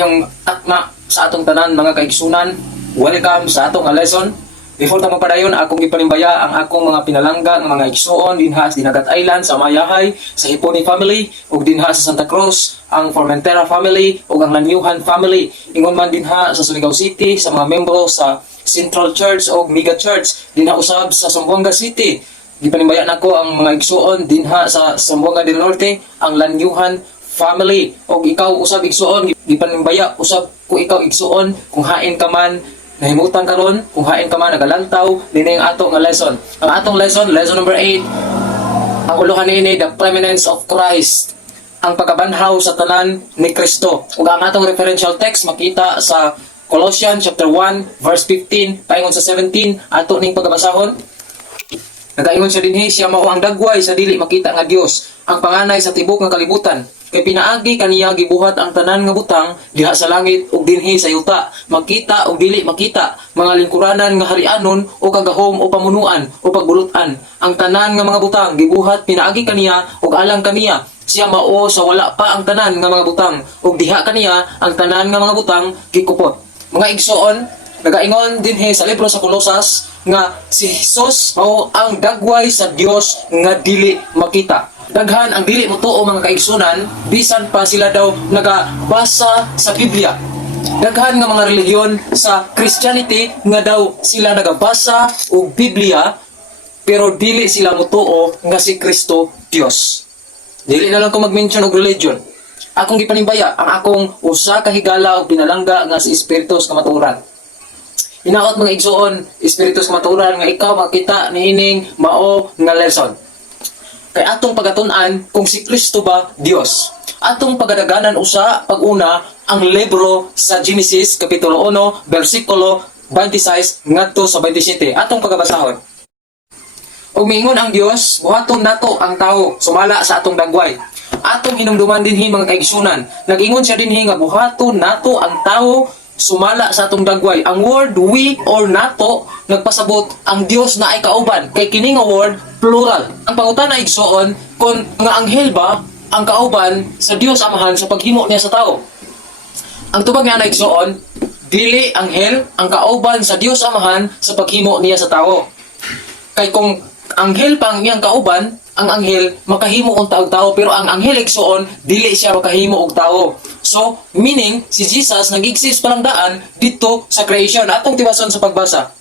Maayong akna sa atong tanan mga kaigsunan. Welcome sa atong lesson. Before ta magpadayon, akong ipanimbaya ang akong mga pinalangga ng mga igsuon dinha sa Dinagat Island sa Mayahay, sa Hiponi family ug dinha sa Santa Cruz, ang Formentera family ug ang Lanyuhan family. Ingon man dinha sa Surigao City sa mga membro sa Central Church ug Mega Church dinha usab sa Zamboanga City. Gipanimbaya nako ang mga igsuon dinha sa Zamboanga del Norte, ang Lanyuhan family og ikaw usab igsuon gipanimbaya usab ko ikaw igsuon kung hain ka man nahimutan karon kung hain ka man nagalantaw dinhi ang ato nga lesson. Ang atong lesson number 8, ang uluhan niini the preeminence of Christ, ang pagkabanhaw sa tanan ni Kristo. Ug ang atong referential text makita sa Colossians chapter 1 verse 15 paingon sa 17 ato ning pagbasahon. Nagaingon siya dinhi, siya mao ang dagway sa dili makita nga Dios, ang panganay sa tibok nga kalibutan. Kay pinaagi kaniya gibuhat ang tanan nga butang diha sa langit ug dinhi sa yuta, makita ug dili makita, mga lingkuranan nga harianon o kagahom o pamunuan o pagbulutan. Ang tanan nga mga butang gibuhat pinaagi kaniya ug alang kaniya. Siya mao sa wala pa ang tanan nga mga butang ug diha kaniya ang tanan nga mga butang gikupot. Mga igsoon, nagaingon dinhi sa libro sa Kolosas nga si Jesus mao ang dagway sa Dios nga dili makita. Daghan ang dili motuo mga kaigsunan bisan pa sila daw nagabasa sa Biblia. Daghan nga mga religiyon sa Christianity nga daw sila nagabasa og Biblia pero dili sila motuo nga si Kristo Dios. Dili na lang ko mag-mention og religion. Akong gipanimbaya ang akong usa ka higala og pinalangga nga si Espiritus kamatuoran. Hinaot mga igsuon, Espiritus kamatuoran nga ikaw makita niining mao nga lesson. Kay atong pagatun-an kung si Kristo ba Dios. Atong pagadaganan usa pag-una ang libro sa Genesis kapitulo 1 bersikulo 26 ngadto sa 27. Atong pagabasahon. Og miingon ang Dios, buhaton nato ang tawo sumala sa atong dagway. Atong hinumduman dinhi mga kaigsunan. Nag-ingon siya dinhi nga buhaton nato ang tawo sumala sa atong dagway. Ang word we or nato nagpasabot ang Dios na ay kauban. Kay kini nga word plural. Ang pangutana igsuon kung nga anghel ba ang kauban sa Dios Amahan sa paghimo niya sa tao. Ang tubag nga na igsuon, dili anghel ang kauban sa Dios Amahan sa paghimo niya sa tao. Kay kung anghel pang iyang kauban, ang anghel makahimo og tao pero ang anghel igsuon dili siya makahimo og tao. So, meaning, si Jesus nag-exist palang daan dito sa creation. Atong tibason sa pagbasa.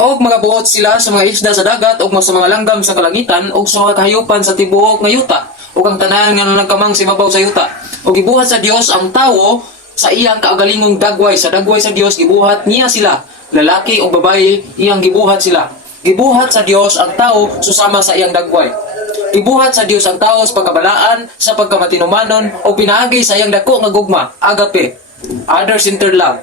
Og mga buot sila sa mga isda sa dagat, og sa mga langgam sa kalangitan, og sa mga kahayupan sa tibuok nga yuta, og ang tanan nga nagkamang simabaw sa yuta. Og gibuhat sa Dios ang tawo sa iyang kaugalingong dagway. Sa dagway sa Dios, gibuhat niya sila. Lalaki o babae, iyang gibuhat sila. Gibuhat sa Dios ang tawo susama sa iyang dagway. Gibuhat sa Dios ang tao sa pagkabalaan, sa pagkamatinumanon, o pinaagi sa iyang dako nga gugma, agape, other-centered love.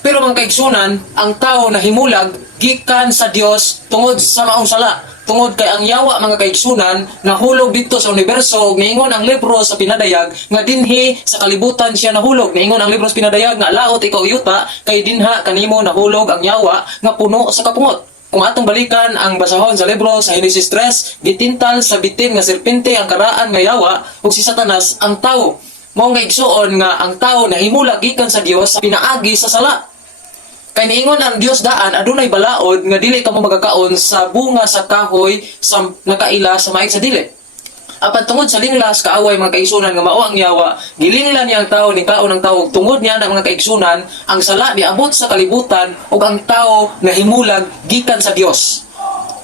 Pero mga kaigsunan, ang tao na himulag, gikan sa Dios tungod sa maong sala. Tungod kay ang yawa mga kaigsunan, nahulog dito sa universo, ngayon ang libro sa pinadayag, nga dinhi sa kalibutan siya nahulog. Ngayon ang libro sa pinadayag, nga laot ikaw yuta, kay dinha kanimo nahulog ang yawa, nga puno sa kapungot. Kung atong balikan ang basahon sa libro sa Genesis 3, gitintal sa bitin nga serpente ang karaan nga yawa ug si Satanas ang tawo. Mao nga igsuon nga ang tawo nahimula gikan sa Dios sa pinaagi sa sala. Kay niingon ang Dios daan adunay balaod nga dili kamo magakaon sa bunga sa kahoy sa nakaila sa maig sa dili. Apan tungod sa linglas kaaway mga kaigsunan nga mao ang yawa, gilinglan niya ang tao ni kaon ng tao tungod niya na mga kaigsunan ang sala niabot sa kalibutan ug ang tao nahimulag gikan sa Dios.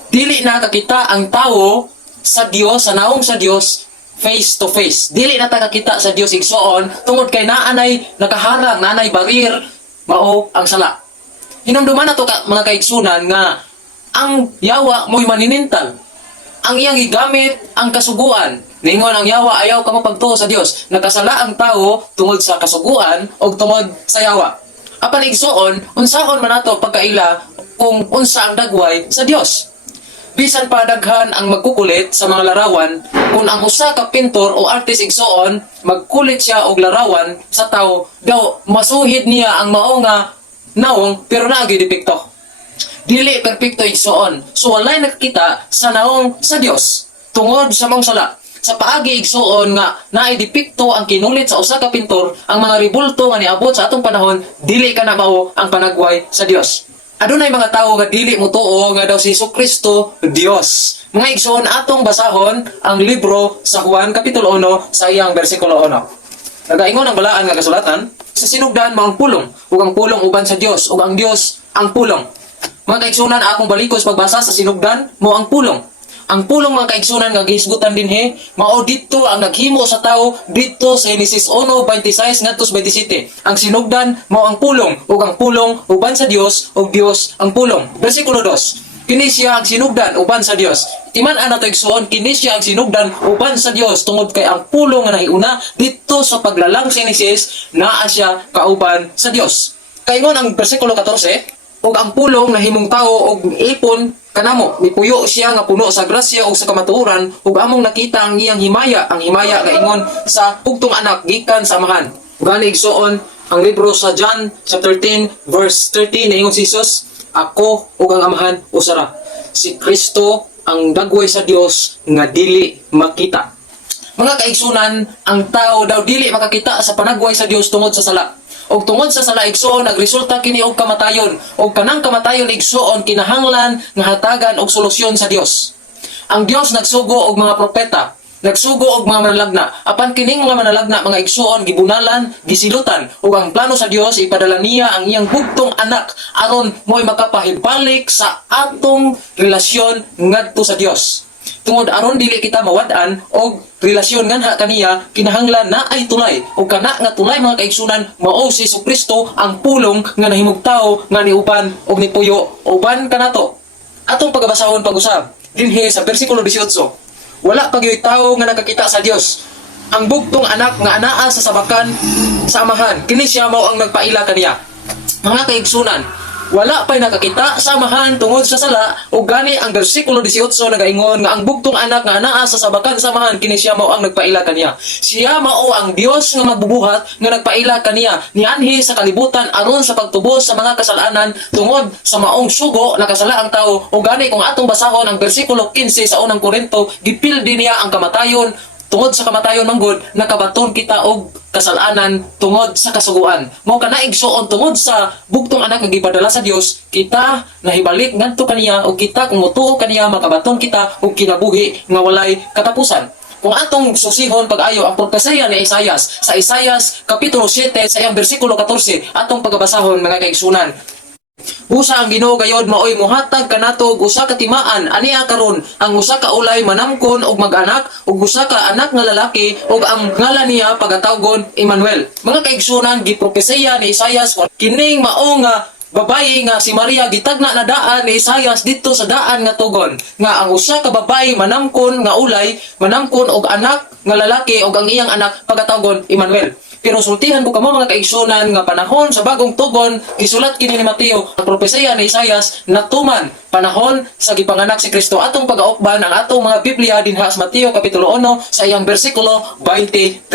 Dili na kakita ang tao sa Dios, sa naong sa Dios face to face. Dili na ta kakita sa Dios igsuon tungod kay naanay nakaharang, naanay barir mao ang sala. Hinumduman nato mga kaigsunan nga ang yawa mo'y maninintal. Ang iyang gigamit ang kasuguan. Ningon ang yawa ayaw ka mapagtuo sa Dios. Nakasala ang tao tungod sa kasuguan o tungod sa yawa. Apan igsuon, unsaon man nato pagkaila kung unsa ang dagway sa Dios. Bisan pa daghan ang magkukulit sa mga larawan, kung ang usa ka pintor o artist igsuon, magkulit siya og larawan sa tao, daw masuhid niya ang mao nga naong pero naagi depekto. Dili perpekto igsuon. So walay nakita sa naong sa Dios tungod sa maong sala. Sa paagi igsuon nga naay depikto ang kinulit sa usa ka pintor ang mga ribulto nga niabot sa atong panahon, dili ka na mao ang panagway sa Dios. Adunay mga tawo nga dili motuo nga daw si Jesucristo Dios. Mga igsoon, atong basahon ang libro sa Juan kapitulo 1 sa iyang bersikulo 1. Nagaingon ang balaan nga kasulatan, sa sinugdan mo ang pulong, ug ang pulong uban sa Dios, ug ang Dios ang pulong. Mga kaigsunan, akong balikos pagbasa sa sinugdan mo ang pulong. Ang pulong mga kaigsunan nga gihisgutan dinhi, mao dito ang naghimo sa tao dito sa Genesis 1:26 ngadto 27. Ang sinugdan mao ang pulong, ug ang pulong uban sa Dios, ug Dios ang pulong. Bersikulo 2. Kini siya ang sinugdan uban sa Dios. Timan-an nato igsuon, kini siya ang sinugdan uban sa Dios tungod kay ang pulong nga nahiuna dito sa paglalang sa Genesis naa siya kauban sa Dios. Kaingon ang bersikulo 14, ug ang pulong nahimong tao og ipon kanamo, nipuyo siya nga puno sa grasya o sa kamatuoran, ug among nakita ang iyang himaya. Ang himaya kaingon sa bugtong anak gikan sa amahan. Gani igsuon ang libro sa John chapter 10 verse 13 naingon si Jesus, ako ug ang amahan usara. Si Kristo ang dagway sa Dios nga dili makita. Mga kaigsunan, ang tao daw dili makakita sa panagway sa Dios tungod sa sala. Og tungod sa sala igsuon nagresulta kini og kamatayon, og kanang kamatayon igsuon kinahanglan nga hatagan og solusyon sa Dios. Ang Dios nagsugo og mga propeta, nagsugo og mga manalagna. Apan kining mga manalagna mga igsuon gibunalan, gisilutan, ug ang plano sa Dios ipadala niya ang iyang bugtong anak aron mo'y makapahibalik sa atong relasyon ngadto sa Dios. Tungod aron dili kita mawad-an og relasyon nganha kaniya, kinahanglan na ay tulay o kana nga tulay mga kaigsunan mao si Jesucristo ang pulong nga nahimog tao nga niuban og nipuyo uban kanato. Atong pagabasahon pag-usab dinhi sa bersikulo 18, wala pagyoy tao nga nakakita sa Dios. Ang bugtong anak nga anaa sa sabakan sa amahan, kini siya mao ang nagpaila kaniya. Mga kaigsunan, wala pa'y nakakita sa amahan tungod sa sala, o gani ang bersikulo 18 nagaingon nga ang bugtong anak nga anaa sa sabakan sa amahan, kini siya mao ang nagpaila kaniya. Siya mao ang Dios nga magbubuhat nga nagpaila kaniya nianhi sa kalibutan aron sa pagtubos sa mga kasalanan tungod sa maong sugo nakasala ang tao. O gani kung atong basahon ang bersikulo 15 sa unang Korinto, gipildi niya ang kamatayon. Tungod sa kamatayon manggod, nakabaton kita og kasalanan tungod sa kasuguan. Mao kana igsuon tungod sa bugtong anak nga gipadala sa Dios, kita nahibalik ngadto kaniya, og kita kung motuo kaniya makabaton kita og kinabuhi nga walay katapusan. Kung atong susihon pag-ayo ang propesya ni Isaias sa Isaias kapitulo 7 sa iyang bersikulo 14, atong pagabasahon mga kaigsunan. Busa ang Ginoo gayod maoy muhatag kanato og usa ka timaan aniya karon, ang usa ka ulay manamkon og mag-anak, ug usa ka anak nga lalaki, ug ang ngalan niya pagatawgon Emmanuel. Mga kaigsunan, gipropesya ni Isaias kining mao nga babayi nga si Maria gitagna na daan ni Isaias dito sa daan nga tugon nga ang usa ka babayi manamkon nga ulay, manamkon og anak nga lalaki, ug ang iyang anak pagatawgon Emmanuel. Pero sultihan ko kamo mga kaigsunan nga panahon sa bagong tugon gisulat kini ni Mateo ang propesya ni Isaias natuman panahon sa gipanganak si Kristo. Atong pagaukban ang atong mga Biblia dinha sa Mateo kapitulo 1 sa iyang bersikulo 23.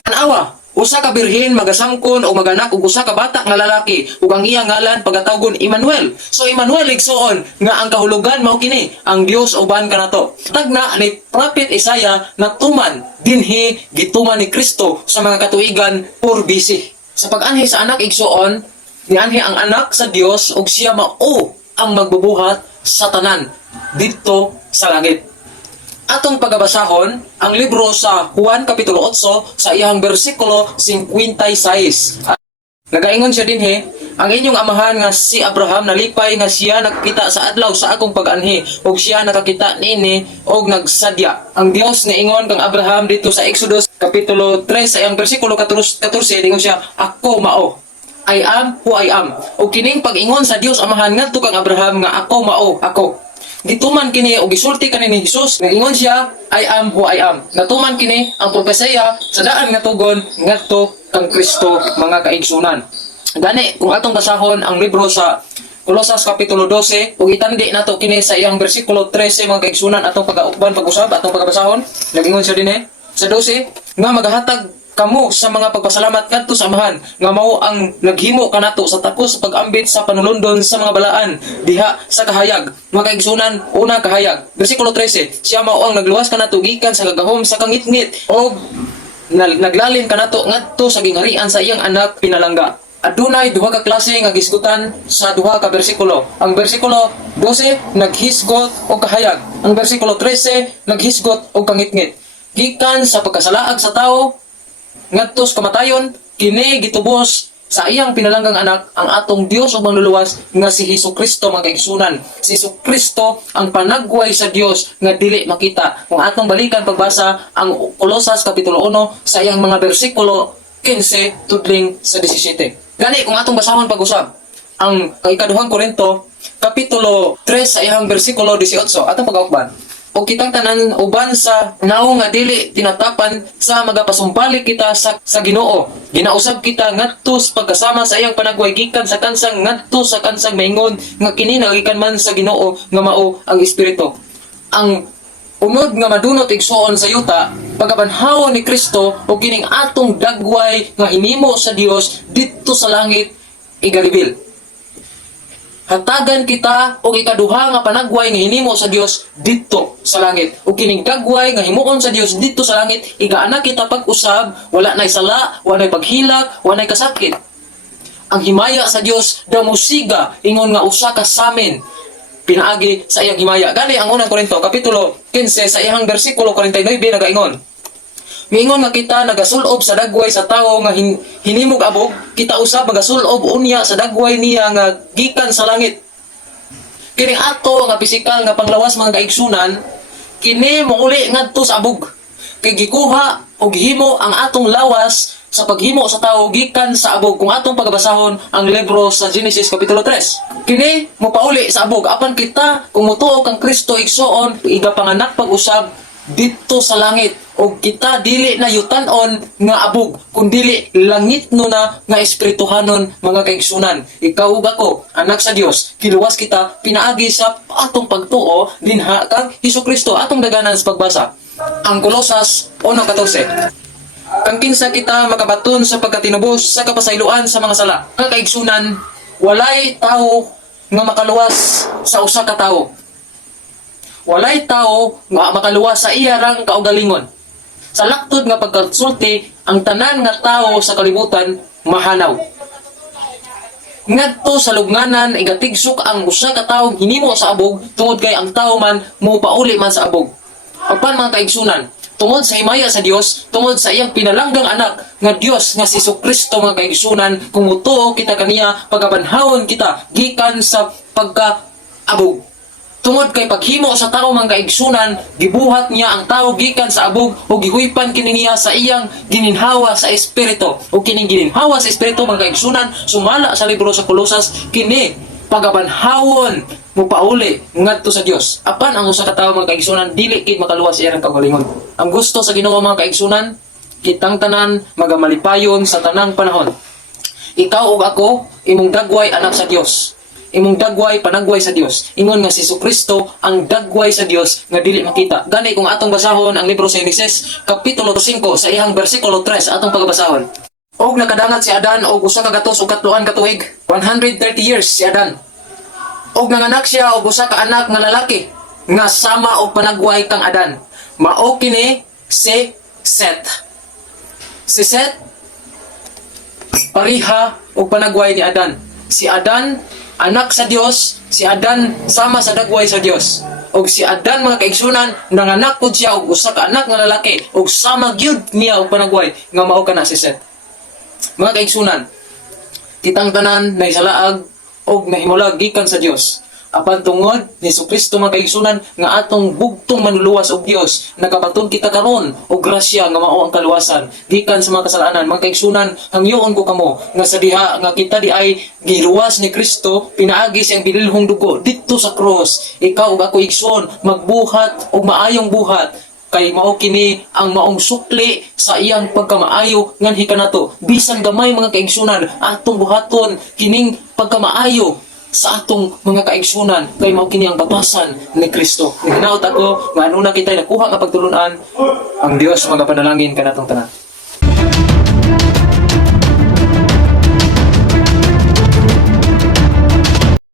Tanawa, usa ka birhen magasangkon o maganak og usa ka bata nga lalaki, ug ang iyang ngalan pagatawgon Emmanuel. So Emmanuel igsuon nga ang kahulugan mao kini ang Dios uban kanato. Tagna ni prophet Isaiah natuman dinhi gituman ni Kristo sa mga katuigan 4 BC. Sa pag-anhi sa anak igsuon, nianhi ang anak sa Dios ug siya mao ang magbubuhat sa tanan dito sa langit. Atong pagabasahon ang libro sa Juan kapitulo 8 sa iyang bersikulo 56. Nagaingon siya dinhi, ang inyong amahan nga si Abraham nalipay nga siya nakakita sa adlaw sa akong pag-anhi, ug siya nakakita niini og nagsadya. Ang Dios niingon kang Abraham dito sa Exodus kapitulo 3 sa iyang bersikulo 14 niingon siya, ako mao. I am who I am. O kining pag-ingon sa Dios amahan ngadto kang Abraham nga ako mao, ako. Gituman kini o gisulti kani ni Jesus, naingon siya, I am who I am. Natuman kini ang propesya sa daan nga tugon ngadto kang Kristo mga kaigsunan. Gani kung atong basahon ang libro sa Colosas kapitulo 12 ug itandi nato kini sa iyang bersikulo 13 mga kaigsunan atong pag-aukban pag-usab atong pagabasahon. Nagingon siya dinhi sa 12 nga maghatag kamo sa mga pagpasalamat ngadto sa Amahan nga mao ang naghimo kanato sa tapos sa pag-ambit sa panulundon sa mga balaan diha sa kahayag. Mga kaigsunan, una kahayag, bersikulo 13, siya mao ang nagluwas kanato gikan sa gagahom sa kangitngit o naglalim kanato ngadto sa gingarian sa iyang anak pinalangga. Adunay duha ka klase nga gisgutan sa duha ka bersikulo. Ang bersikulo 12 naghisgot og kahayag. Ang bersikulo 13 naghisgot og kangitngit. Gikan sa pagkasalaag sa tawo ngadto sa kamatayon, kini gitubos sa iyang pinalanggang anak ang atong Dios ug manluluwas nga si Hesukristo mga kaigsunan. Si Hesukristo ang panagway sa Dios nga dili makita. Kung atong balikan pagbasa ang Kolosas kapitulo 1 sa iyang mga bersikulo 15 tudling sa 17. Gani kung atong basahon pag-usab ang ikaduhang Korinto kapitulo 3 sa iyang bersikulo 18 atong pag-aukban. O kitang tanan uban sa naong nga dili tinatapan sa magapasumpalik kita sa Ginoo. Ginausab kita ngadto sa pagkasama sa iyang panagway gikan sa kansang ngadto sa kansang maingon nga kini nagikan man sa Ginoo nga mao ang Espiritu. Ang unod nga madunot igsuon sa yuta pagabanhawon ni Kristo o kining atong dagway nga hinimo sa Dios didto sa langit igalibil. Hatagan kita og ikaduha nga panagway nga hinimo sa Dios didto sa langit. Ug kining dagway nga himuon sa Dios didto sa langit, igaana kita pag-usab, wala nay sala, wala nay paghilak, wala nay kasakit. Ang himaya sa Dios damusiga ingon nga usa ka samin pinaagi sa iyang himaya. Gani ang unang Korinto kapitulo 15 sa iyang bersikulo 49 nagaingon. Mingon nga kita nagasulob sa dagway sa tawo nga hinimog abog, kita usab magasulob unya sa dagway niya nga gikan sa langit. Kini ato nga pisikal nga panglawas mga kaigsunan, kini mouli ngadto sa abog. Kay gikuha og gihimo ang atong lawas sa paghimo sa tawo gikan sa abog. Kung atong pagbasahon ang libro sa Genesis kapitulo 3. Kini mopauli sa abog apan kita kung motuo kang Kristo igsuon igapanganak pag-usab dito sa langit o kita dili na yutan-on nga abog kundili langit no na nga espirituhanon mga kaigsunan. Ikaw ug ako anak sa Dios kiluwas kita pinaagi sa atong pagtuo dinha kang Hesukristo. Atong daganan sa pagbasa ang Kolosas 1:14. Kang kinsa kita makabaton sa pagkatinubos sa kapasayloan sa mga sala. Mga kaigsunan, walay tawo nga makaluwas sa usa ka tawo. Walay tao nga makaluwas sa iyarang kaugalingon. Sa laktod nga pagkonsulti, ang tanan nga tao sa kalibutan mahanaw. Ngadto sa lubnganan igatigsok ang usa ka tawo hinimo sa abog tungod kay ang tao man mopauli man sa abog. Apan mga kaigsunan, tungod sa himaya sa Dios, tungod sa iyang pinalanggang anak nga Dios nga si Hesukristo mga kaigsunan, kung mutuo kita kaniya pagabanhawon kita gikan sa pagka-abog. Tungod kay paghimo sa tao mga kaigsunan, gibuhat niya ang tao gikan sa abog o gihuypan kini niya sa iyang gininhawa sa espiritu. O kining gininhawa sa espiritu mga kaigsunan, sumala sa libro sa Kolosas, kini pagabanhawon mo pauli ngadto sa Dios. Apan ang usa ka tawo mga kaigsunan dili kid makaluwas sa iyang kaugalingon. Ang gusto sa Ginoo mga kaigsunan, kitang tanan magamalipayon sa tanang panahon. Ikaw ug ako imong dagway anak sa Dios. Imong dagway panagway sa Dios. Ingon nga si Hesukristo ang dagway sa Dios nga dili makita. Gani kung atong basahon ang libro sa Genesis kapitulo 5 sa iyang bersikulo 3 atong pagbasahon. Og nakadangat si Adan og usa ka gatos ug katluan ka tuig. 130 years si Adan. Og nanganak siya og usa ka anak nga lalaki nga sama og panagway kang Adan. Mao kini si Seth. Si Seth pariha og panagway ni Adan. Si Adan anak sa Dios, si Adan sama sa dagway sa Dios. Og si Adan mga kaigsunan nanganak pud siya og usa ka anak nga lalaki og sama gyud niya og panagway nga mao kana si Seth. Mga kaigsunan, kitang tanan naisalaag og nahimulag gikan sa Dios. Apan tungod ni Hesukristo mga kaigsunan nga atong bugtong manluluwas og Dios, nakabaton kita karon og grasya nga mao ang kaluwasan gikan sa mga kasalanan. Mga kaigsunan, hangyoon ko kamo nga sa diha nga kita di ay giluwas ni Kristo, pinaagi siyang binilhong dugo didto sa cross. Ikaw ug ako igsoon magbuhat og maayong buhat kay mao kini ang maong sukli sa iyang pagkamaayo nganhi kanato. Bisan gamay mga kaigsunan atong buhaton kining pagkamaayo sa atong mga kaigsunan kay mao kini ang batasan ni Kristo. Hinaut ako nga ano na kita nakuha nga pagtulunan ang Dios magapanalangin kanatong tanan.